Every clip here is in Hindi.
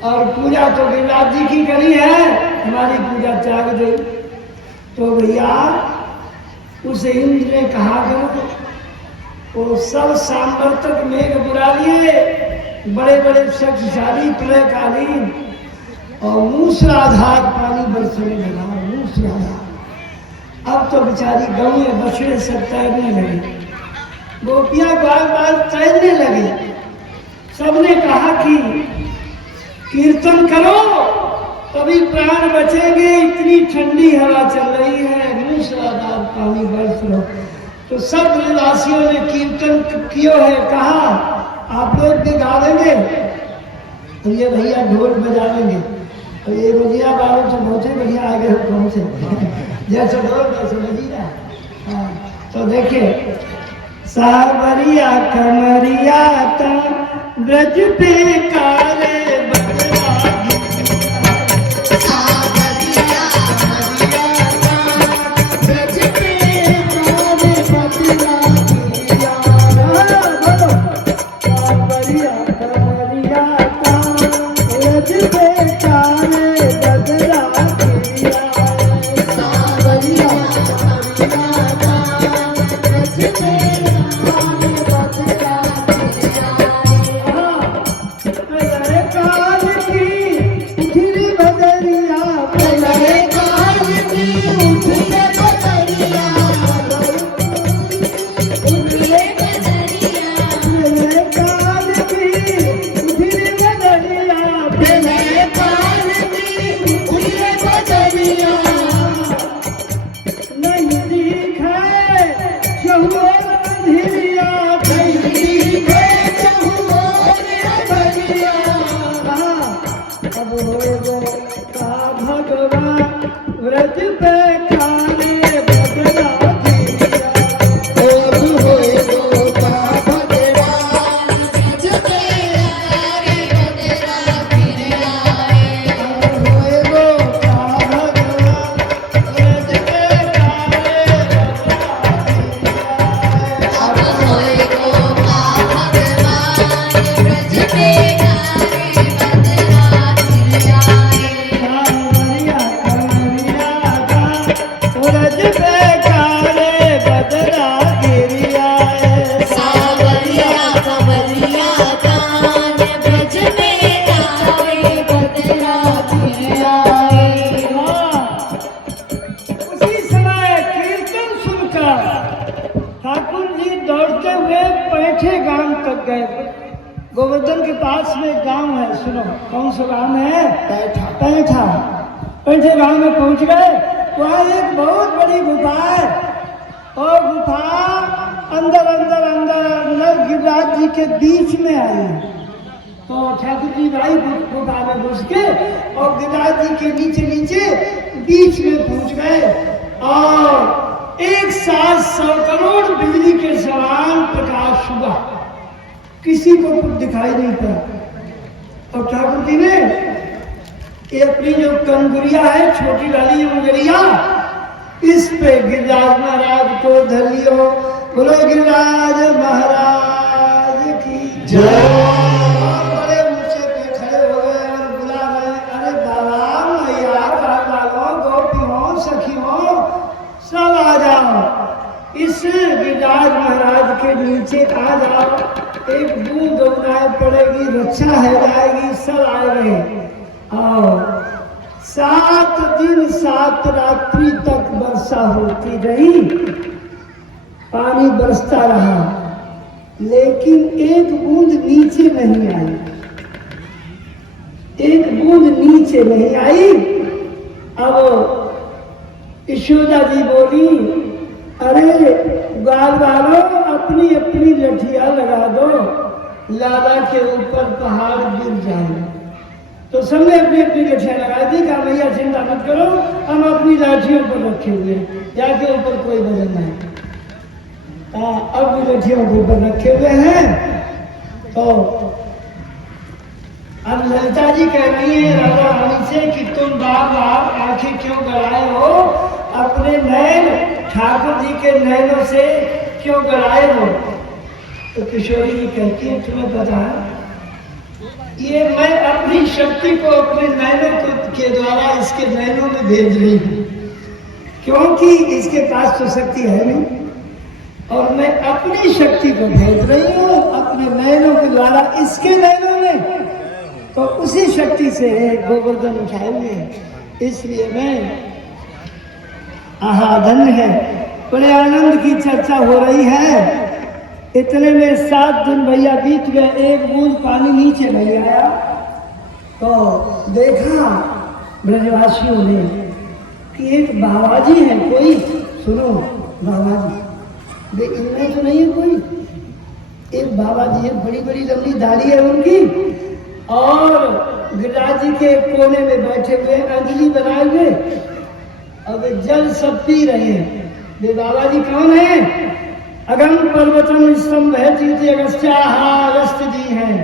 और पूजा तो गिरिराज जी की करी है, हमारी पूजा त्याग दे। तो भैया उस इंद्र ने कहा करो, वो सब सामर्थक मेघ बुला लिए, बड़े बड़े शक्तिशाली प्रलयकालीन, और मूसलाधार पानी बरसने लगा, मूसलाधार। अब तो बेचारी गाँव में बछड़े सब तैरने लगे, गोपियां बार बार तैरने लगे। सबने कहा कि कीर्तन करो तभी प्राण बचेंगे, इतनी ठंडी हवा चल रही है, मूसलाधार पानी बरस रहा। तो सब ब्रजवासियों ने कीर्तन किया है, कहा आप लोग भी गावेंगे, तो ये भैया ढोल बजावेंगे। तो ये बजिया वालों से बहुत ही बढ़िया आगे हो, कौन से जैसे ढोल वैसे बजिया। तो देखिए, सावरिया कमरिया ता ब्रज पे काले गोवर्धन के पास में एक गांव है, सुनो कौन सा गांव है? पैठा। पैठे गांव में पहुंच गए, वहां एक बहुत बड़ी गुफा है, और गुफा अंदर अंदर अंदर अंदर गिरिराज जी के बीच में आई। तो ठाकुर जी भाई गुफा में घुस के और गिरिराज जी के नीचे नीचे बीच में पहुंच गए, और एक साथ 100 करोड़ बिजली के समान प्रकाश हुआ, किसी को कुछ दिखाई नहीं पड़ा। और ठाकुर जी ने ये अपनी जो कंगुरिया है, छोटी वाली उंगलिया, इस पे गिरिराज महाराज को धर लियो। बोलो गिरिराज महाराज की जय। बड़े ऊंचे पे खड़े हो गए और बुला रहे, अरे बाबा मैया बाबा गोपियों सखियों सब आ जाओ, इस गिरिराज महाराज के नीचे आ जाओ, एक बूंद उड़ाई पड़ेगी, रक्षा है जाएगी। सब आए रहे, और 7 दिन 7 रात्रि तक वर्षा होती रही, पानी बरसता रहा। लेकिन एक बूंद नीचे नहीं आई, एक बूंद नीचे नहीं आई। अब यशोदा जी बोली, अरे ग्वाल वालों, अपनी अपनी लठिया लगा दो, लाला के ऊपर पहाड़ गिर जाएगा। तो सबने अपनी अपनी लठियां लगा दी। कहा भैया चिंता मत करो, हम अपनी लाठियों पर रखे हुए हैं, जाके ऊपर कोई वजन नहीं। अब भी लठियों के ऊपर रखे हुए हैं। तो अब ललिता जी कह रही है राजा रानी से कि तुम बार बार आंखें क्यों गड़ाए हो, अपने नैन ठाकुर जी के नैनों से क्यों गड़ाए हो। तो किशोरी जी कहती है, तुम्हें पता है ये मैं अपनी शक्ति को अपने नैनों के द्वारा इसके नैनों में भेज रही हूँ, क्योंकि इसके पास तो शक्ति है नहीं, और मैं अपनी शक्ति को भेज रही हूँ अपने नैनों के द्वारा इसके नैनों में। तो उसी शक्ति से गोवर्धन उठाए हुए, इसलिए मैं धन्य है। बड़े आनंद की चर्चा हो रही है। इतने में 7 दिन भैया बीत गए, एक बूंद पानी नीचे नहीं आया। तो देखा ब्रजवासियों ने कि एक बाबा जी है, कोई सुनो बाबा जी, इनमें तो नहीं है कोई, एक बाबा जी है, बड़ी बड़ी लंबी दाढ़ी है उनकी, और गिरिराज जी के कोने में बैठे हुए अंजलि बनाए हुए, अब जल सब पी रहे हैं। वे बाबा जी कौन है? अगम पर्वतम स्तंभ है तीर्थ अगस्त्या, अगस्त जी हैं,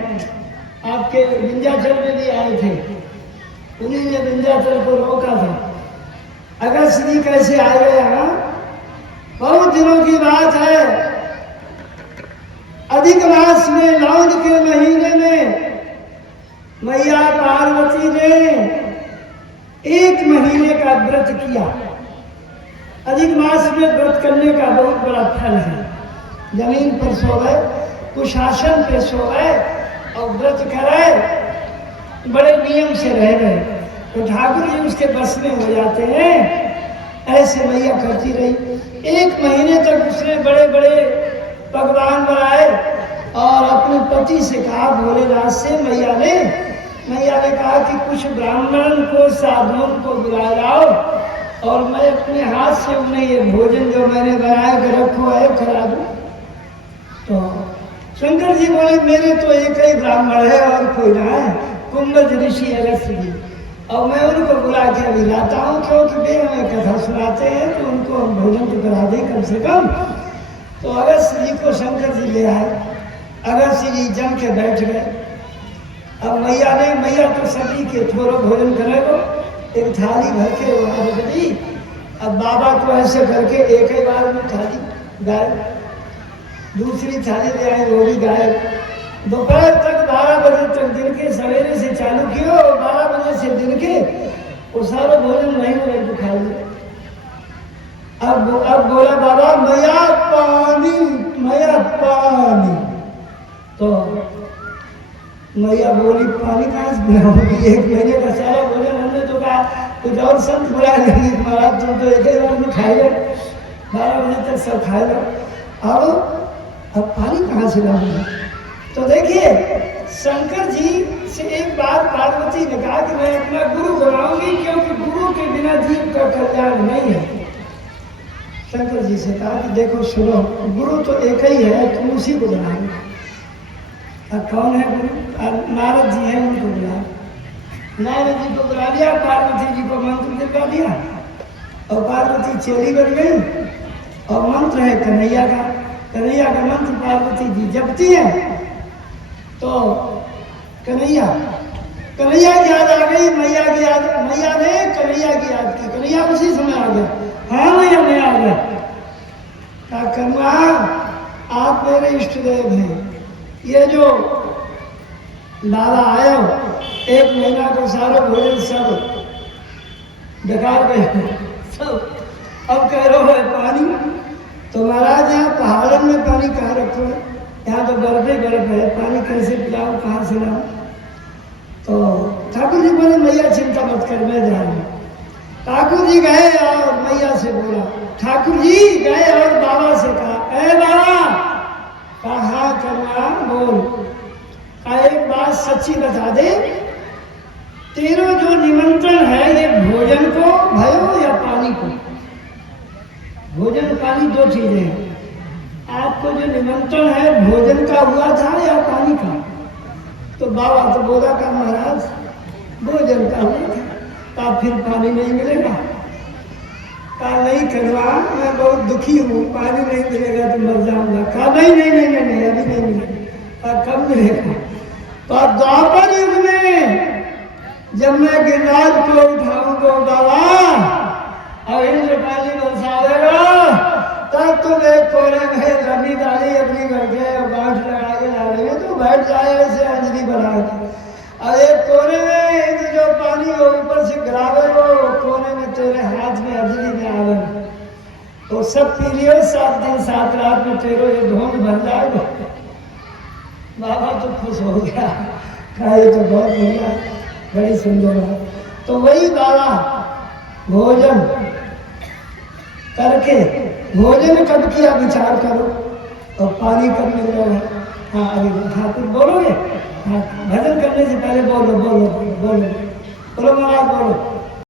आपके विंध्याचल में भी आए थे, उन्हीं ने विंध्याचल को रोका था। अगस्त जी कैसे आए गए? बहुत दिनों की बात है। अधिक मास में लौंग के महीने में मैया पार्वती ने 1 महीने का व्रत किया। अधिक मास में व्रत करने का बहुत बड़ा फल है। जमीन पर सोए, कुशासन पे सोए और व्रत करे, बड़े नियम से रह गए तो ठाकुर जी उसके बस में हो जाते हैं। ऐसे मैया करती रही। 1 महीने तक उसने बड़े बड़े पकवान बनाए और अपने पति से कहा, भोलेनाथ से मैया ने कहा कि कुछ ब्राह्मण को साधुओं को बुला लाओ और मैं अपने हाथ से उन्हें ये भोजन जो मैंने बनाया कर रखो है खिला दूं। तो शंकर जी बोले, मेरे तो एक ही ब्राह्मण है और कोई ना है, कुंभज ऋषि अगस्त जी, और मैं उनको बुला के अभी लाता हूँ, क्योंकि वे हमें कथा सुनाते हैं तो उनको हम भोजन तो करा दें कम से कम। तो अगस्त जी को शंकर जी ले आए। अगस्त जी जम के बैठ गए। अब मैया तो सभी के थोड़ा भोजन करेगो, एक थाली भर के वहां रख दी। अब बाबा को ऐसे करके एक ही बार में थाली गायब, दूसरी थाली ले आए, वो भी गायब। दोपहर तक 12 बजे तक दिन के सवेरे से चालू किया और 12 बजे से दिन के वो सारा भोजन नहीं खा लिया। अब बोला बाबा मैया पानी। तो मैया बोली, पानी कहाँ से पिलाऊंगी? 1 महीने का सारा भोजन हमने तो कहा कुछ और संत बुला लेंगे, महाराज तुम तो एक ही बार में खाए लो, 12 बजे तक सब खाए लो, अब पानी कहाँ से लाऊंगा? तो देखिए शंकर जी से एक बार पार्वती ने कहा कि मैं अपना गुरु बनाऊंगी, क्योंकि गुरु के बिना जीव का कल्याण नहीं है। शंकर जी से कहा कि देखो सुनो, गुरु तो एक ही है, तुम उसी को बनाओगे। अब कौन है गुरु? नारद जी हैं, उनको बुला। नारद जी को बुला लिया, पार्वती जी को मंत्र दिलवा दिया और पार्वती चेली बन गई। और मंत्र है कन्हैया का मंत्र पार्वती जी जपती है। तो कन्हैया की याद आ गई, मैया ने कन्हैया की याद की। कन्हैया उसी समय आ गया, हाँ मैया मैं आ गया। क्या करना, आप मेरे इष्ट देव हैं, ये जो बाबा आयो 1 महीना को सारा भोजन सब बेकार गए सब, अब कह रहे हो पानी। तो महाराज यहाँ पहाड़ों में पानी कहाँ रखो है? यहाँ तो बर्फ है, पानी कैसे पिलाओ, कहाँ से लाओ? तो ठाकुर जी बोले मैया चिंता मत कर, मैं जा रहा हूँ। ठाकुर जी गए और मैया से बोला, ठाकुर जी गए और बाबा से कहा, ए बाबा कहा हाँ करुणा बोल। कहा एक बात सच्ची बता दे, तेरो जो निमंत्रण है ये भोजन को भयो या पानी को? भोजन पानी दो चीजें हैं। आपको जो निमंत्रण है भोजन का हुआ था या पानी का? तो बाबा तो बोला का महाराज भोजन का हुआ था। कहा फिर पानी नहीं मिलेगा? कहा नहीं करवा, मैं बहुत दुखी हूँ, पानी नहीं मिलेगा तो मर जाऊंगा। कहा नहीं नहीं नहीं नहीं, नहीं अभी नहीं मिलेगा। कहा कब मिलेगा? तो द्वापर युग में जब मैं गिरराज को उठाऊंगा बाबा और इंद्रपाली बरसावेगा, तब तुम एक कोने में लंबी डाली अपनी बैठे और बांट लगा के ला रही है, तो बैठ जाए ऐसे अंजलि बना के। और एक कोने में इंद्र जो पानी हो ऊपर से गिरावे वो कोने में तेरे हाथ में अंजलि में आवे, तो सब पी लियो, 7 दिन 7 रात में तेरो ये ढोंग भर जाएगा। बाबा तो खुश हो गया, कहा ये तो बहुत बढ़िया, बड़ी सुंदर है। तो वही बाबा भोजन करके, भोजन कब किया विचार करो, और पानी कब मिल रहा है। हाँ अभी ठाकुर बोलोगे? हाँ भजन करने से पहले बोलो बोलो बोलो बोलो, बोलो महाराज बोलो।